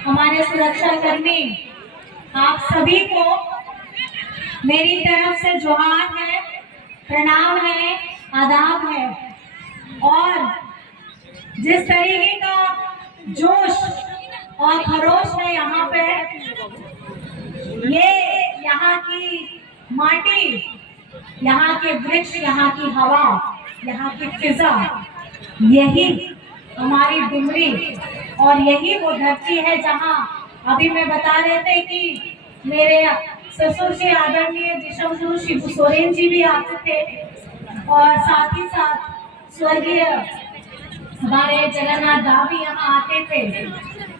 हमारे सुरक्षा कर्मी, आप सभी को मेरी तरफ से जोहार है, प्रणाम है, आदाब है। और जिस तरीके का जोश और खरोश है यहाँ पे, ये यहाँ की माटी, यहाँ के वृक्ष, यहाँ की हवा, यहाँ की फिजा, यही हमारी डुमरी और यही वो धरती है जहाँ अभी मैं बता रहे थे कि मेरे ससुर श्री आदरणीय दिशम गुरु शिबू सोरेन जी भी आते थे और साथ ही साथ स्वर्गीय हमारे जगन्नाथ दा भी यहाँ आते थे।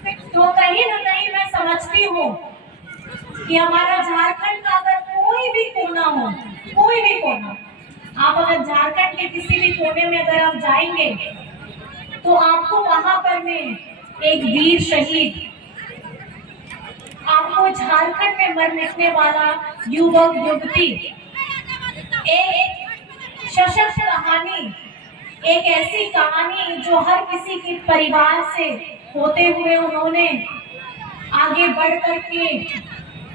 तो कहीं ना कहीं मैं समझती हूँ कि हमारा झारखंड का अगर कोई भी कोना हो, कोई भी कोना, आप अगर झारखंड के किसी भी कोने में अगर आप जाएंगे तो आपको वहां पर में एक वीर शहीद, आपको झारखंड में मर मिटने वाला युवक युवती, एक सशक्त कहानी, एक ऐसी कहानी जो हर किसी के परिवार से होते हुए उन्होंने आगे बढ़ करके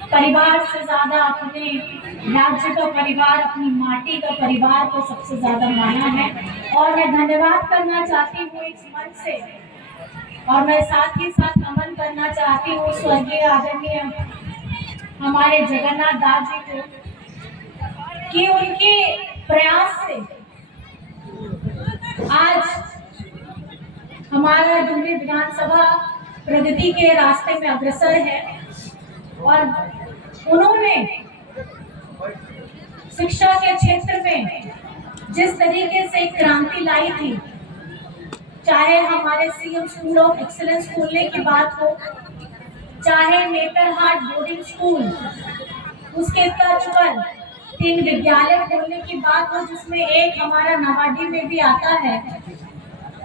परिवार से ज्यादा अपने राज्य का परिवार, अपनी माटी का परिवार को सबसे ज्यादा माना है। और मैं धन्यवाद करना चाहती हूँ इस मंच से, और मैं साथ ही साथ नमन करना चाहती हूँ स्वर्गीय आदरणीय हमारे जगन्नाथ दास जी को कि उनके प्रयास से आज हमारा डुमरी विधानसभा प्रगति के रास्ते में अग्रसर है। और उन्होंने शिक्षा के क्षेत्र में जिस तरीके से क्रांति लाई थी, चाहे हमारे सीएम स्कूल ऑफ एक्सीलेंस खोलने की बात हो, चाहे नेतरहाट बोर्डिंग स्कूल, उसके तर्ज पर 3 विद्यालय खोलने की बात हो जिसमें एक हमारा नवाडी में भी आता है,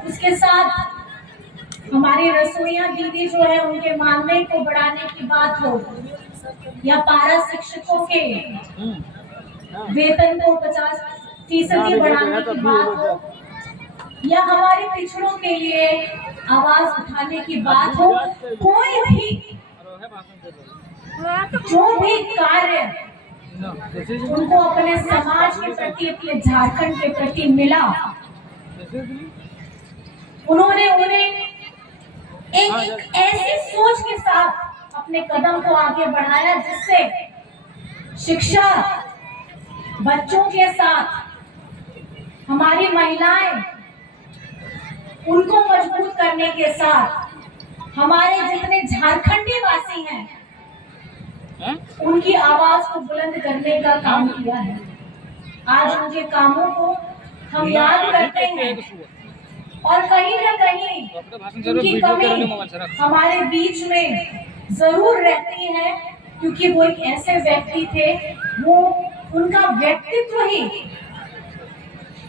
उसके साथ हमारी रसोइया दीदी जो है उनके मानदेय को बढ़ाने की बात हो, या पारा शिक्षकों के वेतन को 50% बढ़ाने की बात हो, या हमारे पिछड़ों के लिए आवाज उठाने की बात हो, कोई भी जो भी कार्य उनको अपने समाज के प्रति, अपने झारखंड के प्रति मिला, उन्होंने उन्हें एक ऐसी सोच के साथ अपने कदम को आगे बढ़ाया जिससे शिक्षा, बच्चों के साथ हमारी महिलाएं, उनको मजबूत करने के साथ हमारे जितने झारखंडी वासी हैं उनकी आवाज को बुलंद करने का काम किया है। आज उनके कामों को हम याद करते हैं और कहीं ना कहीं उनकी कमी हमारे बीच में जरूर रहती है, क्योंकि वो एक ऐसे व्यक्ति थे, वो उनका व्यक्तित्व ही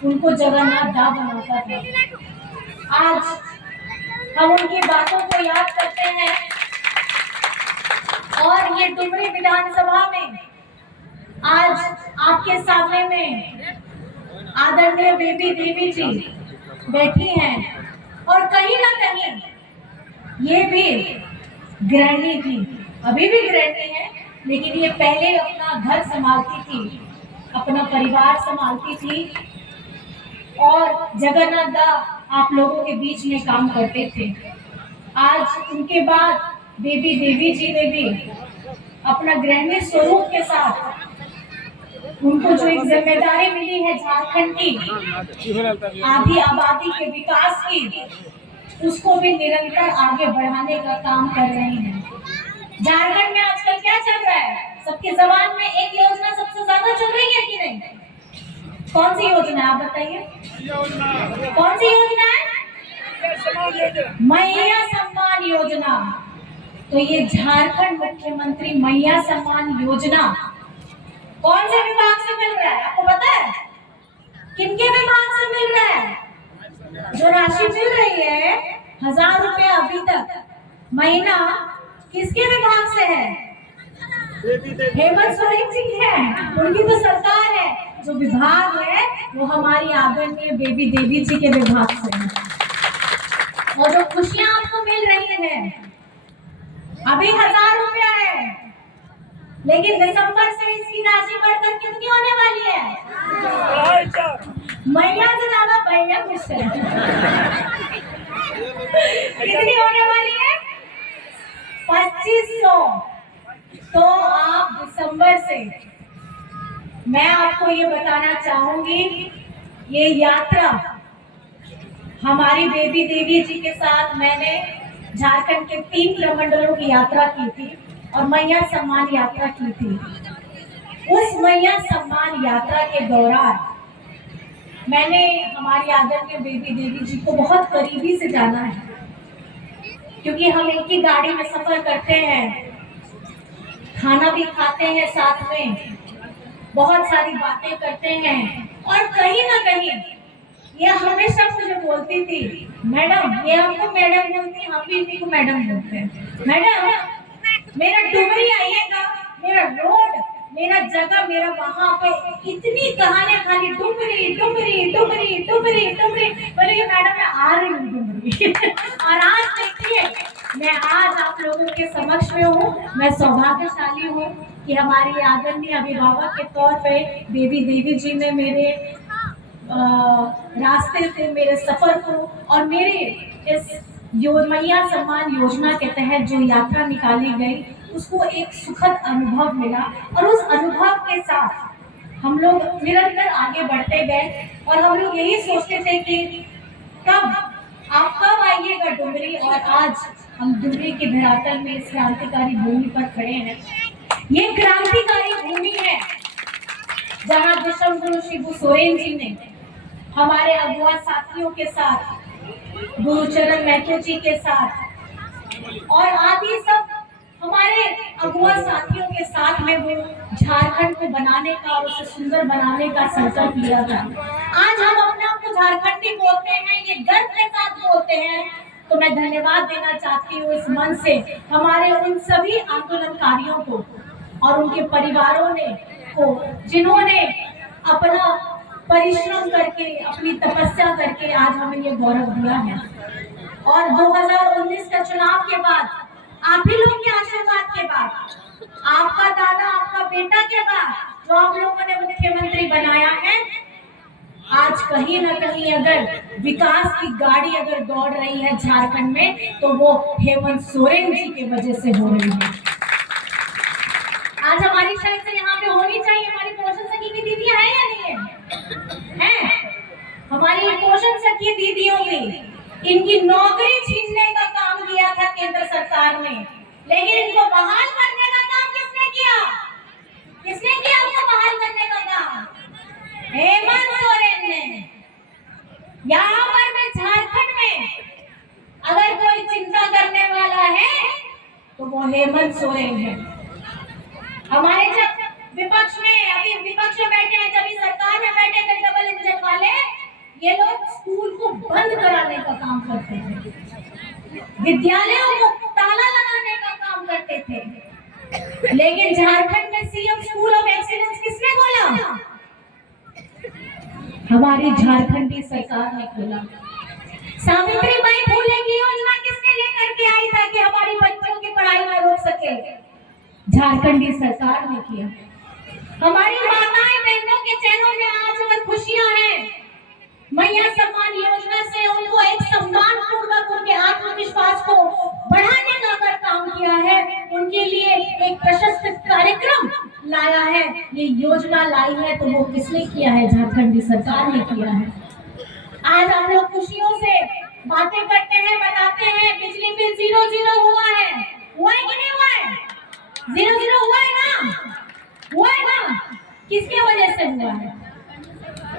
उनको जगन्नाथ दा बनाता था। आज हम उनकी बातों को याद करते हैं और ये डुमरी विधानसभा में आज आपके सामने में आदरणीय बेबी देवी जी बैठी हैं, और कहीं ना कहीं ये भी गृहिणी थी, अभी भी गृहिणी है, लेकिन ये पहले अपना घर संभालती थी, अपना परिवार संभालती थी, और जगन्नाथ दा आप लोगों के बीच में काम करते थे। आज उनके बाद बेबी देवी जी ने भी अपना गृहिणी स्वरूप के साथ उनको जो एक जिम्मेदारी मिली है झारखंड की आधी आबादी के विकास की, उसको भी निरंतर आगे बढ़ाने का काम कर रहे हैं। झारखंड में आजकल क्या चल रहा है? सबकी जबान में एक योजना सबसे ज्यादा चल रही है कि नहीं? कौन सी योजना है आप बताइए? कौन सी योजना है? मैया सम्मान योजना। तो ये झारखंड मुख्यमंत्री मैया सम्मान योजना कौन से विभाग से मिल रहा है आपको पता है? किनके विभाग से मिल रहा है? जो राशि मिल रही है 1000 रुपया अभी तक महीना, किसके विभाग से है? हेमंत सोरेन जी है, उनकी तो सरकार है। जो विभाग है वो हमारी आदरणीय बेबी देवी जी के विभाग से है। और जो खुशियां आपको मिल रही है अभी 1000 रुपया है, लेकिन दिसंबर से इसकी राशि बढ़कर कितनी होने वाली है? मैया से ज्यादा भैया खुश है। कितनी होने वाली है? 2500। तो आप दिसंबर से, मैं आपको ये बताना चाहूंगी, ये यात्रा हमारी बेबी देवी जी के साथ मैंने झारखंड के 3 प्रमंडलों की यात्रा की थी और मैया सम्मान यात्रा की थी। उस मैया सम्मान यात्रा के दौरान मैंने हमारी आदरणीय बेबी देवी जी को बहुत करीबी से जाना है, क्योंकि हम एक ही गाड़ी में सफर करते हैं, खाना भी खाते हैं साथ में, बहुत सारी बातें करते हैं। और कहीं ना कहीं ये हमेशा मुझे बोलती थी, मैडम, ये हमको मैडम बोलती, हम भी इसी को मैडम बोलते हैं, मैडम मेरा डुमरी आइएगा, मेरा रोड, मेरा जगह, मेरा वहां पे इतनी कहानी खाली डुमरी डुमरी डुमरी डुमरी डुमरी। बोले मैडम मैं आ रही हूँ डुमरी। और आज देखिए मैं आज आप लोगों के समक्ष में हूँ। मैं सौभाग्यशाली हूँ कि हमारी आदरणीय अभिभावक के तौर पे बेबी देवी जी ने मेरे रास्ते से, मेरे सफर को और मेरे इस मैया सम्मान योजना के तहत जो यात्रा निकाली गई उसको एक सुखद अनुभव मिला। और उस अनुभव के साथ हम लोग निरंतर आगे बढ़ते गए और हम लोग यही सोचते थे कि कब आइएगा डुमरी। और आज हम डुमरी के धरातल में इस क्रांतिकारी भूमि पर खड़े हैं। ये क्रांतिकारी भूमि है जहाँ विश्व गुरु शिबू सोरेन जी ने हमारे अगुआ साथियों के साथ, गुरुचरण महतो जी के साथ और आदि सब हमारे अगुआ साथियों के साथ में वो झारखंड को बनाने का और उसे सुंदर बनाने का संकल्प लिया था। आज हम अपने आप को झारखंडी बोलते हैं, ये गर्व के साथ बोलते हैं। तो मैं धन्यवाद देना चाहती हूँ इस मंच से हमारे उन सभी आंदोलनकारियों को और उनके परिवारों को जिन्होंने अपना परिश्रम करके, अपनी तपस्या करके आज हमें ये गौरव दिया है। और 2019 का चुनाव के बाद, आप ही लोग के आशीर्वाद के बाद, आपका दादा, आपका बेटा के बाद जो आप लोगों ने मुख्यमंत्री बनाया है, आज कहीं ना कहीं अगर विकास की गाड़ी अगर दौड़ रही है झारखंड में तो वो हेमंत सोरेन जी की वजह से हो रही है। आज हमारी शायद से यहाँ पे होनी चाहिए, हमारी पोषण सखी की दीदियां है या नहीं है? हमारी पोषण सखी दीदियों में इनकी नौकरी छीनने का काम किया था केंद्र सरकार ने, लेकिन इनको बहाल करने का काम किसने किया? किसने किया इनको बहाल करने का काम? हेमंत सोरेन ने। यहाँ पर मैं झारखंड में अगर कोई चिंता करने वाला है तो वो हेमंत सोरेन है। हमारे जब विपक्ष में, अभी विपक्ष में बैठे हैं, जब सरकार में बैठे थे डबल इंजन वाले, ये लोग स्कूल को बंद कराने का काम करते थे, विद्यालयों को ताला लगाने का काम करते थे। लेकिन झारखंड में सीएम स्कूल ऑफ एक्सीलेंस किसने खोला? हमारी झारखंडी सरकार ने खोला। सावित्रीबाई फुले की योजना किसने लेकर के आई ताकि हमारी बच्चों की पढ़ाई में रोक सके? झारखंडी सरकार ने किया। हमारी माताएं बहनों के चेहरों में आज अगर खुशियां हैं, मैया सम्मान योजना से उनको एक सम्मान पूर्वक उनके आत्मविश्वास को बढ़ाने का अगर काम किया है, उनके लिए एक प्रशस्त कार्यक्रम लाया है, ये योजना लाई है, तो वो किसने किया है? झारखंडी सरकार ने किया है। आज हम लोग खुशियों से बातें करते हैं, बताते हैं बिजली बिल 0 हुआ है। हुआ है कि नहीं हुआ है? 0 हुआ है ना? हुआ है ना? किसके वजह से हुआ है?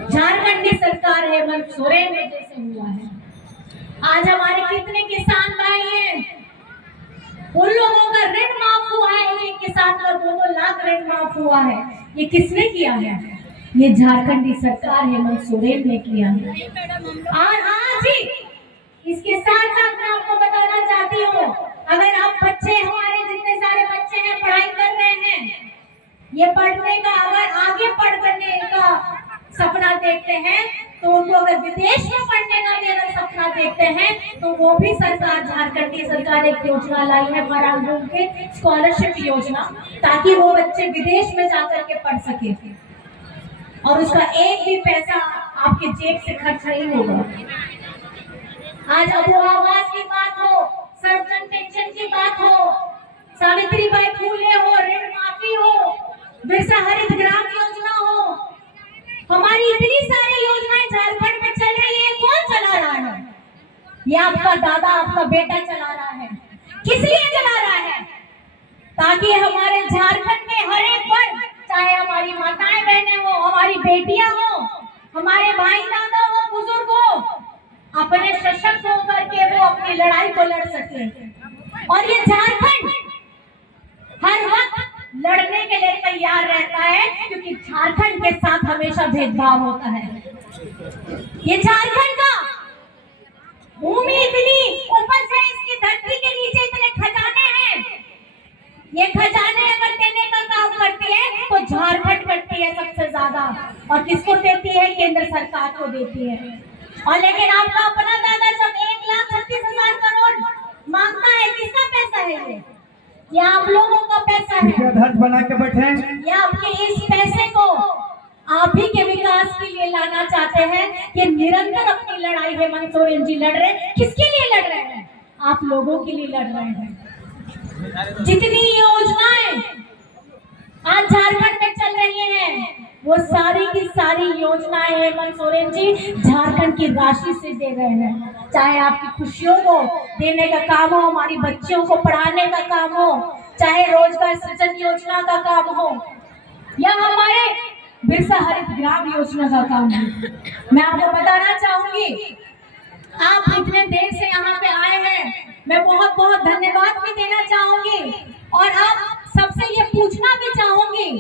झारखंडी सरकार हेमंत सोरेन की वजह से हुआ है। आज हमारे कितने किसान भाई हैं, उन लोगों का ऋण माफ हुआ है, एक किसान का 2-2 लाख ऋण माफ हुआ है। ये किसने किया है? ये झारखंडी सरकार हेमंत सोरेन ने किया है। और आज ही इसके साथ साथ मैं आपको बताना चाहती हूँ, अगर आप बच्चे, हमारे जितने सारे बच्चे हैं पढ़ाई कर रहे हैं, ये पढ़ने का, अगर आगे पढ़ करने का सपना देखते हैं तो उनको अगर विदेश में पढ़ने का भी अगर सपना देखते हैं तो वो भी सरकार, झारखंड की सरकार एक योजना लाई है परांगूम के स्कॉलरशिप योजना, ताकि वो बच्चे विदेश में जाकर के पढ़ सके और उसका एक भी पैसा आपके जेब से खर्च नहीं होगा। आज अबू आवास की बात हो, सर्वजन पेंशन की बात हो, सावित्रीबाई फूले हो, ऋण माफी हो, बिरसा हरित ग्राम योजना हो, हमारी इतनी सारी योजनाएं झारखंड में चल रही है। कौन चला रहा है? ये आपका दादा, आपका बेटा चला रहा है। किस लिए चला रहा है? ताकि हमारे झारखंड में हर एक वर्ग, चाहे हमारी माताएं बहनें हो, हमारी बेटियां हो, हमारे भाई दादा हो, बुजुर्ग हो, अपने सशक्त होकर के वो अपनी लड़ाई को लड़ सके। और ये झारखंड हर वक्त लड़ने के लिए तैयार रहता है, क्योंकि झारखंड के साथ हमेशा भेदभाव होता है। ये झारखंड का भूमि इतनी ऊपर से, इसकी धरती के नीचे इतने खजाने हैं। ये खजाने अगर देने का काम करती है तो झारखंड करती है सबसे ज्यादा, और किसको देती है? केंद्र सरकार को देती है। और लेकिन आपका अपना दादा जब 1,36,000 करोड़ मांगता है, किसका पैसा है ये आप लोगों का पैसा है। अध्यक्ष बना के बैठे, ये आपके इस पैसे को आप ही के विकास के लिए लाना चाहते हैं। कि निरंतर अपनी लड़ाई हेमंत सोरेन जी लड़ रहे हैं। किसके लिए लड़ रहे हैं? आप लोगों के लिए लड़ रहे हैं। जितनी योजनाएं आज झारखंड में चल रही हैं, वो सारी की सारी योजनाएं हेमंत सोरेन जी झारखंड की राशि से दे रहे हैं। चाहे आपकी खुशियों को देने का काम हो, हमारी बच्चियों को पढ़ाने का काम हो, चाहे रोजगार सृजन योजना का काम हो, या हमारे बिरसा हरित ग्राम योजना का काम हो। मैं आपको बताना चाहूंगी, आप इतने देर से यहाँ पे आए हैं, मैं बहुत बहुत धन्यवाद भी देना चाहूंगी। और आप सबसे ये पूछना भी चाहूंगी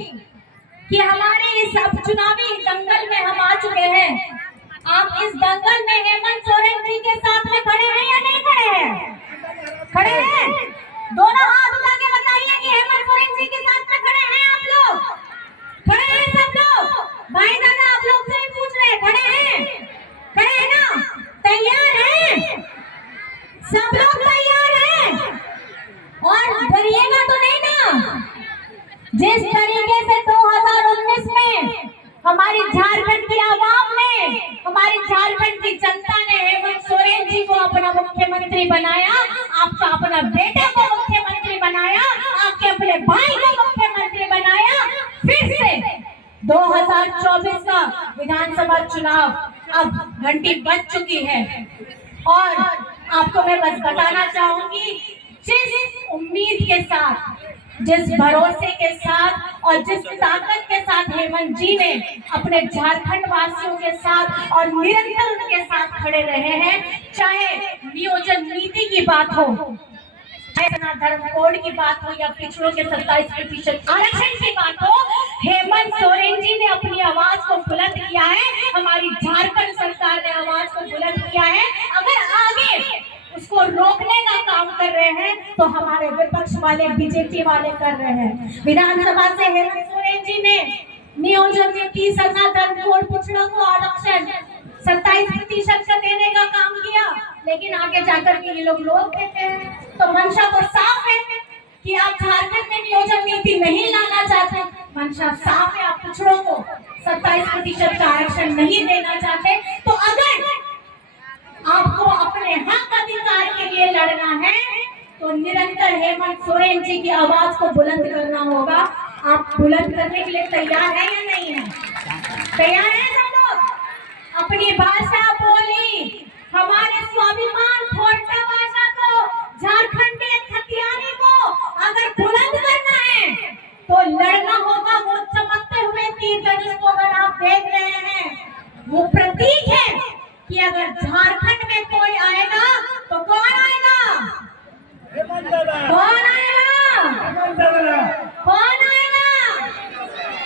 कि हमारे इस चुनावी दंगल में हम आ चुके हैं, आप इस दंगल में हेमंत सोरेन जी के साथ में खड़े हैं या नहीं खड़े हैं? खड़े हैं? दोनों हाथ उठा के बताइए कि हेमंत सोरेन जी के साथ में खड़े हैं आप लोग? खड़े हैं सब लोग? भाई दादा आप लोग से भी पूछ रहे हैं, खड़े हैं? खड़े हैं ना? तैयार हैं? सब लोग तैयार हैं? और डरिएगा तो नहीं ना? जिस तरीके से 2019 में हमारी झारखंड की आवाम ने, हमारी झारखंड की जनता ने हेमंत सोरेन जी को अपना मुख्यमंत्री बनाया, आपका अपना बेटा को मुख्यमंत्री बनाया, आपके अपने भाई को मुख्यमंत्री बनाया, फिर से 2024 का विधानसभा चुनाव अब घंटी बज चुकी है। और आपको मैं बस बताना चाहूंगी, जिस उम्मीद के साथ, जिस भरोसे के साथ और जिस ताकत के साथ हेमंत जी ने अपने झारखंड वासियों के साथ और निरंतर उनके साथ खड़े रहे हैं, चाहे नियोजन नीति की बात हो, चाहे धर्म कोड की बात हो, या पिछड़ों के 27% आरक्षण की बात हो, हेमंत सोरेन जी ने अपनी आवाज को बुलंद किया है। हमारी झारखंड सरकार ने आवाज को बुलंद किया है। अगर आगे उसको रोकने का काम कर रहे हैं तो हमारे विपक्ष वाले, बीजेपी वाले कर रहे हैं। विधानसभा से हेमंत सोरेन जी ने नियोजन में 30,000 धर्म कोड, पिछड़ों को आरक्षण 27% का देने का काम किया, लेकिन आगे जाकर के ये लोग देते हैं। तो मंशा तो साफ है कि आप झारखंड में नियोजन नीति नहीं लाना चाहते। मंशा साफ है, आप पिछड़ों को 27% का आरक्षण नहीं देना चाहते। तो अगर आपको अपने हक अधिकार के लिए लड़ना है तो निरंतर हेमंत सोरेन जी की आवाज को बुलंद करना होगा। आप बुलंद करने के लिए तैयार हैं या नहीं है? तैयार हैं सब लोग? अपनी भाषा बोली, हमारे स्वाभिमान खोटा भाषा को, झारखंड के हथियारे को अगर बुलंद करना है तो लड़ना होगा। वो चमकते हुए तीर धनुष को अगर आप देख रहे हैं, वो प्रतीक है कि अगर झारखंड में कोई आएगा तो कौन आएगा? कौन आएगा? कौन आएगा?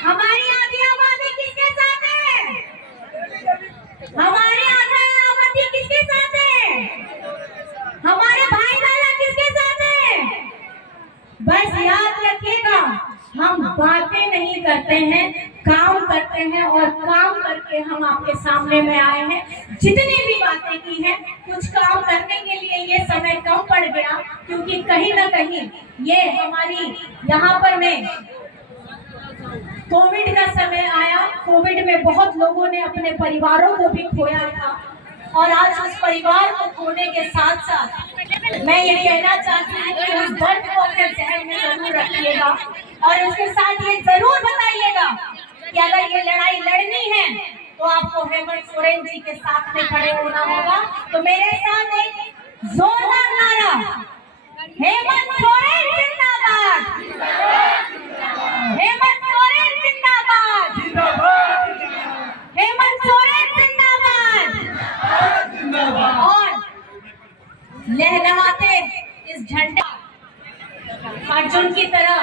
हमारी आधी आबादी किसके साथ है? हमारी आधी आबादी किसके साथ है? हमारे भाई दादा किसके साथ है? बस याद रखिएगा, हम बातें नहीं करते हैं, काम करते हैं और काम करके हम आपके सामने में आए हैं। जितनी भी बातें की हैं, कुछ काम करने के लिए ये समय कम पड़ गया, क्योंकि कहीं ना कहीं ये हमारी यहाँ पर में कोविड का समय आया। कोविड में बहुत लोगों ने अपने परिवारों को भी खोया था, और आज उस परिवार को खोने के साथ साथ मैं ये कहना चाहती हूँ कि उस दर्द को अपने जहन में जरूर रखिएगा, और उसके साथ ये जरूर बताइएगा कि अगर ये लड़ाई लड़नी है तो आपको हेमंत सोरेन जी के साथ में खड़े होना होगा। तो मेरे साथ एक जोरदार नारा, हेमंत सोरेन जिंदाबाद, हेमंत सोरेन जिंदाबाद, हेमंत सोरेन जिंदाबाद। और लहराते इस झंडे अर्जुन की तरह